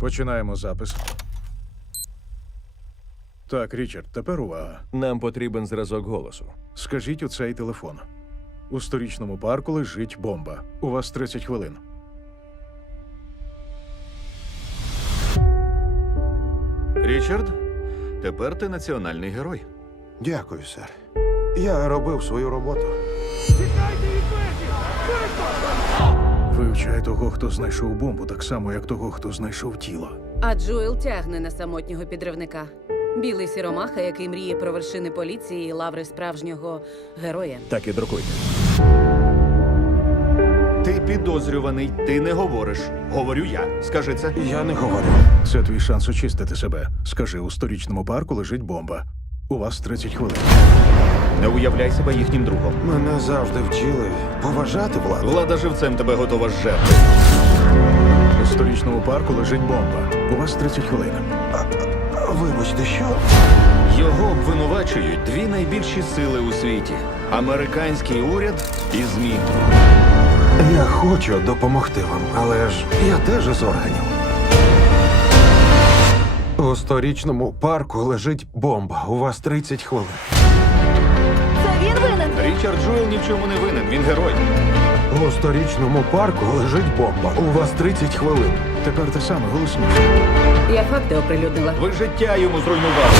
Починаємо запис. Так, Річард, тепер увага. Нам потрібен зразок голосу. Скажіть у цей телефон. У сторічному парку лежить бомба. У вас 30 хвилин. Річард, тепер ти національний герой. Дякую, сер. Я робив свою роботу. Вивчай того, хто знайшов бомбу, так само, як того, хто знайшов тіло. А Джоел тягне на самотнього підривника. Білий сіромаха, який мріє про вершини поліції і лаври справжнього героя. Так і друкуйте. Ти підозрюваний, ти не говориш. Говорю я. Скажи це. Я не говорю. Це твій шанс очистити себе. Скажи, у сторічному парку лежить бомба. У вас 30 хвилин. Не уявляй себе їхнім другом. Мене завжди вчили поважати владу. Влада живцем тебе готова зжерти. У сторічному парку лежить бомба. У вас 30 хвилин. А Вибачте, що? Його обвинувачують дві найбільші сили у світі: американський уряд і ЗМІ. Я хочу допомогти вам, але ж я теж із органів. У сторічному парку лежить бомба. У вас 30 хвилин. Це він винен. Річард Джуел ні в чому не винен. Він герой. У сторічному парку лежить бомба. У вас 30 хвилин. Тепер те саме голосніше. Я факти оприлюднила. Ви життя йому зруйнували.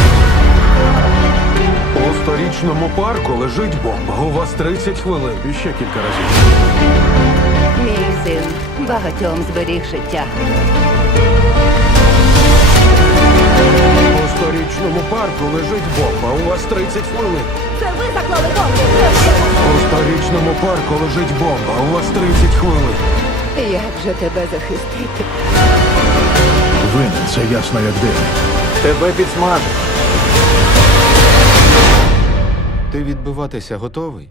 У сторічному парку лежить бомба. У вас 30 хвилин. І ще кілька разів. Мій син багатьом зберіг життя. У сторічному парку лежить бомба. У вас 30 хвилин. Це ви заклали бомбу. У сторічному парку лежить бомба. У вас 30 хвилин. Як же тебе захистити? Винен, це ясно, як день. Тебе підсмажуть. Ти відбиватися готовий?